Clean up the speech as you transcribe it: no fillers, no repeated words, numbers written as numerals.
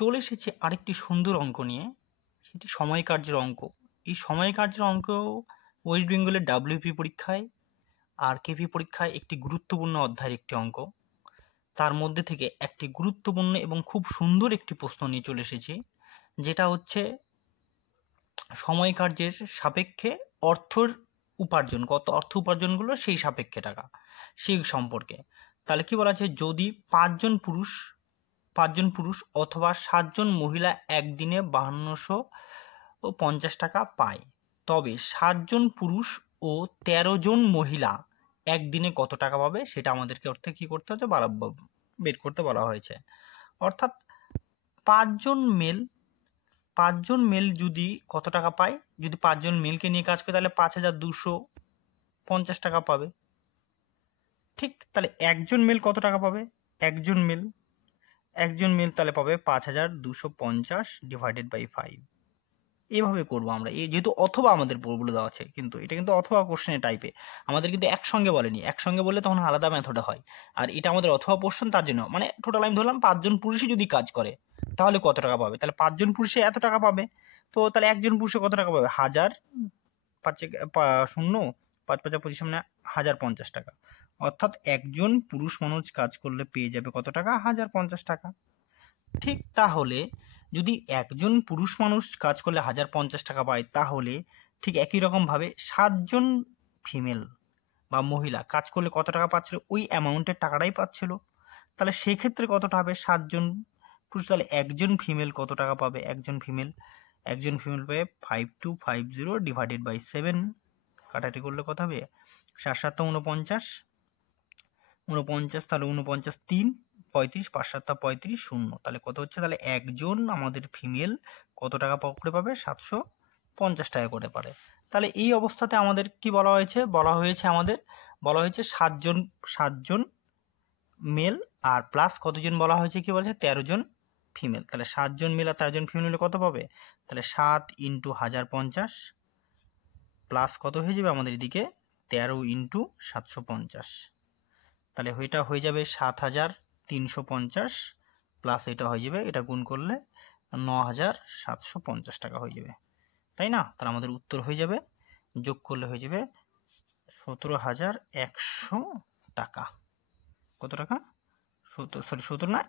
চলে এসেছি আরেকটি সুন্দর অঙ্ক নিয়ে, সেটি সময় কার্যের অঙ্ক। এই সময় কার্যের অঙ্ক ওয়েস্ট বেঙ্গলের ডাব্লিউপি পরীক্ষায় আর কেপি পরীক্ষায় একটি গুরুত্বপূর্ণ অধ্যায়ের একটি অঙ্ক। তার মধ্যে থেকে একটি গুরুত্বপূর্ণ এবং খুব সুন্দর একটি প্রশ্ন নিয়ে চলে এসেছি, যেটা হচ্ছে সময় কার্যের সাপেক্ষে অর্থের উপার্জন, কত অর্থ উপার্জনগুলো সেই সাপেক্ষে টাকা, সেই সম্পর্কে। তাহলে কি বলা আছে, যদি পাঁচজন পুরুষ অথবা 7 জন মহিলা একদিনে 5250 টাকা পায়, তবে 7 জন পুরুষ ও 13 জন মহিলা একদিনে কত টাকা পাবে সেটা আমাদেরকে অর্থে কি করতে হচ্ছে, বের করতে বলা হয়েছে। অর্থাৎ 5 জন মেল যদি কত টাকা পায়, যদি 5 জন মেলকে নিয়ে কাজ করে তাহলে 5250 টাকা পাবে। ঠিক, তাহলে একজন মেল কত টাকা পাবে, একজন মেল তাহলে পাবে 5250 ডিভাইডেড বাই 5। এইভাবে করবো আমরা, যেহেতু অথবা আমাদের বলে দেওয়া আছে, কিন্তু এটা কিন্তু অথবা কোশ্চেনের টাইপে, আমাদের কিন্তু একসঙ্গে বলেনি। একসঙ্গে বললে তখন আলাদা মেথডে হয়, আর এটা আমাদের অথবা কোশ্চেন, তার জন্য মানে টোটাল আমি ধরলাম 5 জন পুরুষই যদি কাজ করে তাহলে কত টাকা পাবে, তাহলে 5 জন পুরুষে এত টাকা পাবে। তো তাহলে একজন পুরুষে কত টাকা পাবে, 1000, 5 শূন্য 5 5 25 মানে 1050 টাকা। অর্থাৎ একজন পুরুষ মানুষ কাজ করলে পেয়ে যাবে কত টাকা, 1050 টাকা। ঠিক, তাহলে যদি একজন পুরুষ মানুষ কাজ করলে 1050 টাকা পায়, তাহলে ঠিক একই রকমভাবে 7 জন ফিমেল বা মহিলা কাজ করলে কত টাকা পাচ্ছিল, ওই অ্যামাউন্টের টাকাটাই পাচ্ছিল। তাহলে সেক্ষেত্রে কতটা হবে, 7 জন পুরুষ, তাহলে একজন ফিমেল কত টাকা পাবে, একজন ফিমেল পাবে 5250 ডিভাইডেড বাই 7। কাটাটি করলে কত হবে, 7 7 49, তাহলে 49 3 35, 5 7 35, 0, তাহলে কত হচ্ছে, তাহলে একজন আমাদের ফিমেল কত টাকা করে পাবে, 750 টাকা করে পারে। তাহলে এই অবস্থাতে আমাদের কি বলা হয়েছে, বলা হয়েছে 7 জন মেল আর প্লাস কতজন বলা হয়েছে, কি বলেছে, 13 জন ফিমেল। তাহলে 7 জন মেল আর 13 জন ফিমেল কত পাবে, তাহলে 7 × 1050 প্লাস কত হয়ে যাবে আমাদের এদিকে 13 × 750, তাহলে এটা হয়ে যাবে 7350 প্লাস এটা হয়ে যাবে, এটা গুণ করলে 9750 টাকা হয়ে যাবে, তাই না? তাহলে আমাদের উত্তর হয়ে যাবে, যোগ করলে হয়ে যাবে 17100 টাকা। কত টাকা, 17 না